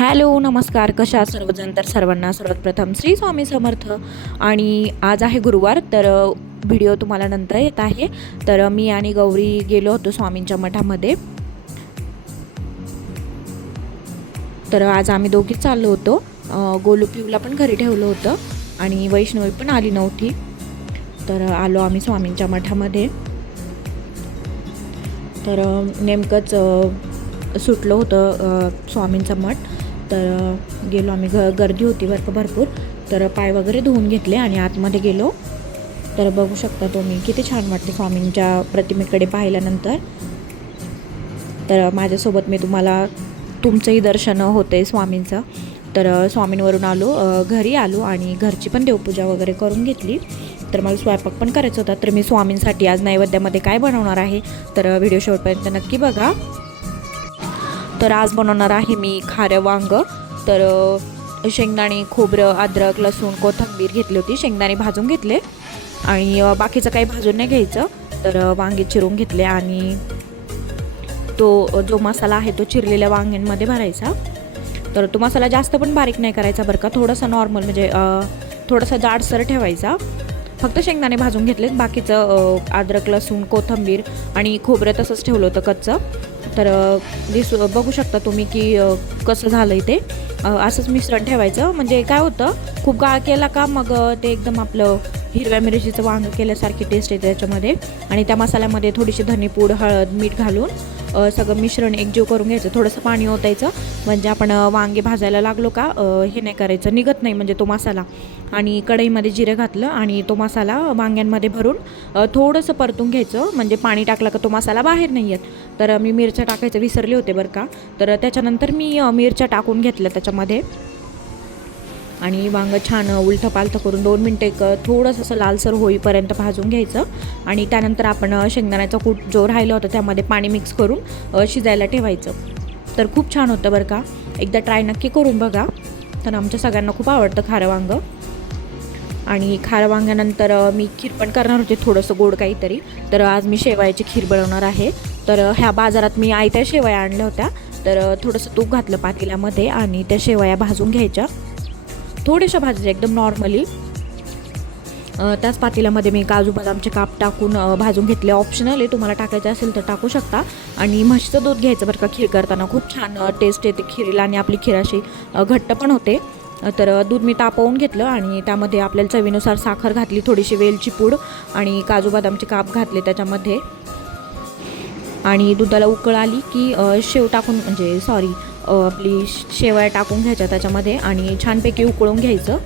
Hello नमस्कार, कशा आहात सर्वजण. तर सर्वांना सर्वात प्रथम श्री स्वामी समर्थ. आणि आज आहे गुरुवार, तर व्हिडिओ तुम्हाला नंतर येत आहे. तर मी आणि गौरी गेलो होतो स्वामींच्या मठामध्ये. तर आज आम्ही दोघीच चाललो होतो. गोलू पिऊला पण घरी ठेवलं होतं आणि वैष्णवी पण आली नव्हती. तर आलो आम्ही स्वामींच्या मठामध्ये. तर नेमकंच सुटलं होतं स्वामींचं मठ. तर गेलो आम्ही. गर्दी होती बरं का भरपूर. तर पाय वगैरे धुवून घेतले आणि आतमध्ये गेलो. तर बघू शकता तुम्ही किती छान वाटते स्वामींच्या प्रतिमेकडे पाहिल्यानंतर. तर माझ्यासोबत मी तुम्हाला तुमचंही दर्शन होतं आहे स्वामींचं. तर स्वामींवरून आलो, घरी आलो आणि घरची पण देवपूजा वगैरे करून घेतली. तर मला स्वयंपाक पण करायचा होता. तर मी स्वामींसाठी आज नैवेद्यामध्ये काय बनवणार आहे तर व्हिडिओ शेवटपर्यंत नक्की बघा. तर आज बनवणार आहे मी खारं वांग. तर शेंगदाणे, खोबरं, अद्रक, लसूण, कोथिंबीर घेतली होती. शेंगदाणे भाजून घेतले आणि बाकीचं काही भाजून नाही घ्यायचं. तर वांगे चिरून घेतले आणि तो जो मसाला आहे तो चिरलेल्या वांग्यांमध्ये भरायचा. तर तो मसाला जास्त पण बारीक नाही करायचा बरं का, थोडासा नॉर्मल म्हणजे थोडासा जाडसर ठेवायचा. फक्त शेंगदाणे भाजून घेतलेत, बाकीचं अद्रक, लसूण, कोथिंबीर आणि खोबरं तसंच ठेवलं होतं कच्चं. तर बघू शकता तुम्ही की कसं झालं आहे ते. असंच मिश्रण ठेवायचं. म्हणजे काय होतं, खूप गाळ केला का मग ते एकदम आपलं हिरव्या मिरचीचं वांग केल्यासारखी टेस्ट येते त्याच्यामध्ये. आणि त्या मसाल्यामध्ये थोडीशी धनेपूड, हळद, मीठ घालून सगळं मिश्रण एकजीव करून घ्यायचं. थोडंसं पाणी ओतायचं म्हणजे आपण वांगे भाजायला लागलो का हे नाही करायचं, निघत नाही म्हणजे तो मसाला. आणि कढईमध्ये जिरे घातलं आणि तो मसाला वांग्यांमध्ये भरून थोडंसं परतून घ्यायचं. म्हणजे पाणी टाकलं का तो मसाला बाहेर नाही येत. तर मी मिरच्या टाकायचं विसरले होते बरं का. तर त्याच्यानंतर मी मिरच्या टाकून घेतल्या त्याच्यामध्ये. आणि वांगं छान उलथं पालथं करून 2 मिनटं एक थोडंसं असं लालसर होईपर्यंत भाजून घ्यायचं. आणि त्यानंतर आपण शेंगदाण्याचा कूट जो राहिला होता त्यामध्ये पाणी मिक्स करून शिजायला ठेवायचं. तर खूप छान होतं बरं का, एकदा ट्राय नक्की करून बघा. तर आमच्या सगळ्यांना खूप आवडतं खारं वांगं. आणि खारं वांग्यानंतर मी खीर पण करणार होते, थोडंसं गोड काहीतरी. तर आज मी शेवयाची खीर बनवणार आहे. तर ह्या बाजारात मी आयत्या शेवया आणल्या होत्या. तर थोडंसं तूप घातलं पातेल्यामध्ये आणि त्या शेवया भाजून घ्यायच्या. थोड्याशा भाजायच्या एकदम नॉर्मली. त्याच पातेल्यामध्ये मी काजू बदामचे काप टाकून भाजून घेतले. ऑप्शनल आहे, तुम्हाला टाकायचं असेल तर टाकू शकता. आणि म्हशीचं दूध घ्यायचं बरं का खीर करताना, खूप छान टेस्ट येते खीरीला आणि आपली खीर अशी घट्ट पण होते. तर दूध मी तापवून घेतलं आणि त्यामध्ये आपल्याला चवीनुसार साखर घातली, थोडीशी वेलची पूड आणि काजू बदामचे काप घातले त्याच्यामध्ये. आणि दुधाला उकळ आली की शेव टाकून आपली शेवया टाकून घ्यायच्या त्याच्यामध्ये आणि छानपैकी उकळून घ्यायचं.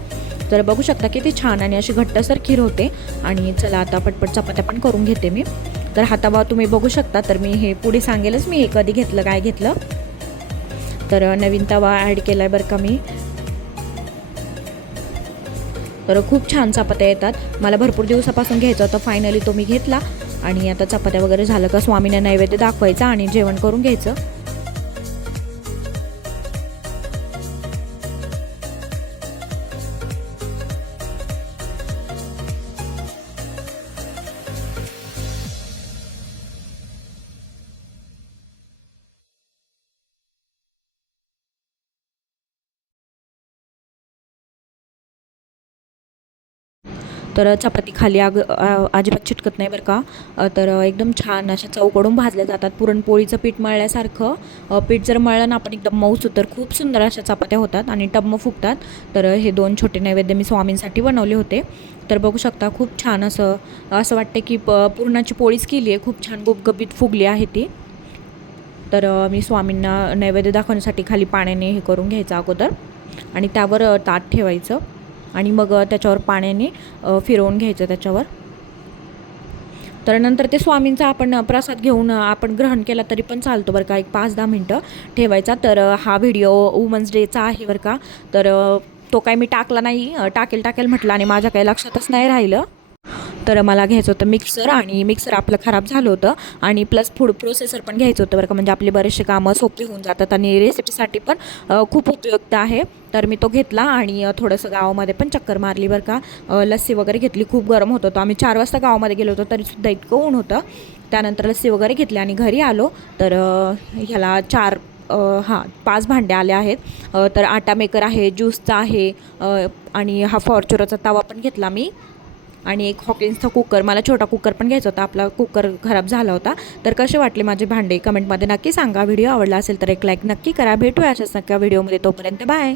तर बघू शकता किती छान आणि अशी घट्टसर खीर होते. आणि चला आता पटपट चपात्या पण करून घेते मी. तर हा तवा तुम्ही बघू शकता. तर मी हे पुढे सांगेलच मी हे कधी घेतलं, काय घेतलं. तर नवीन तवा ॲड केला आहे बरं का मी. तर खूप छान चपात्या येतात. मला भरपूर दिवसापासून घ्यायचा होता, फायनली तो मी घेतला. आणि आता चपात्या वगैरे झालं का स्वामींना नैवेद्य दाखवायचा आणि जेवण करून घ्यायचं. तर चपाती खाली अजिबात चिटकत नाही बरं का. तर एकदम छान अशा चौकडून भाजल्या जातात. पुरणपोळीचं पीठ मळल्यासारखं पीठ जर मळलं ना आपण एकदम मऊसूत, तर खूप सुंदर अशा चपात्या होतात आणि टम्म फुगतात. तर हे 2 छोटे नैवेद्य मी स्वामींसाठी बनवले होते. तर बघू शकता खूप छान असं वाटते की पुरणाची पोळीच केली आहे. खूप छान गुबगुबीत फुगली आहे ती. तर मी स्वामींना नैवेद्य दाखवण्यासाठी खाली पाण्याने हे करून घ्यायचं अगोदर आणि त्यावर ताट ठेवायचं आणि मग त्याच्यावर पाण्याने फिरवून घ्यायचं त्याच्यावर. तर नंतर ते स्वामींचा आपण प्रसाद घेऊन आपण ग्रहण केला तरी पण चालतो बरं का, एक 5-10 मिनटं ठेवायचा. तर हा व्हिडिओ वुमन्स डेचा आहे बरं का. तर तो काय मी टाकला नाही, टाकेल म्हटलं आणि माझ्या काही लक्षातच नाही राहिलं. तर मला घ्यायचं होतं मिक्सर आणि मिक्सर आपलं खराब झालं होतं. आणि प्लस फूड प्रोसेसर पण घ्यायचं होतं बरं का, म्हणजे आपले बरेचसे कामं सोपे होऊन जातात आणि रेसिपीसाठी पण खूप उपयुक्त आहे. तर मी तो घेतला आणि थोडंसं गावामध्ये पण चक्कर मारली बरं का. लस्सी वगैरे घेतली. खूप गरम होत होतं. आम्ही 4 वाजता गावामध्ये गेलो होतो तरीसुद्धा इतकं ऊन होतं. त्यानंतर लस्सी वगैरे घेतली आणि घरी आलो. तर ह्याला 4 हां 5 भांडे आले आहेत. तर आटा मेकर आहे, ज्यूसचा आहे, आणि हा फॉर्च्युनरचा तवा पण घेतला मी, आणि एक हॉकिन्सचा कुकर. मला छोटा कुकर पण घ्यायचा होता, आपला कुकर खराब झाला होता. तर कसे वाटले माझे भांडे कमेंटमध्ये नक्की सांगा. व्हिडिओ आवडला असेल तर एक लाईक नक्की करा. भेटूया अशाच नक्की व्हिडिओमध्ये. तोपर्यंत बाय.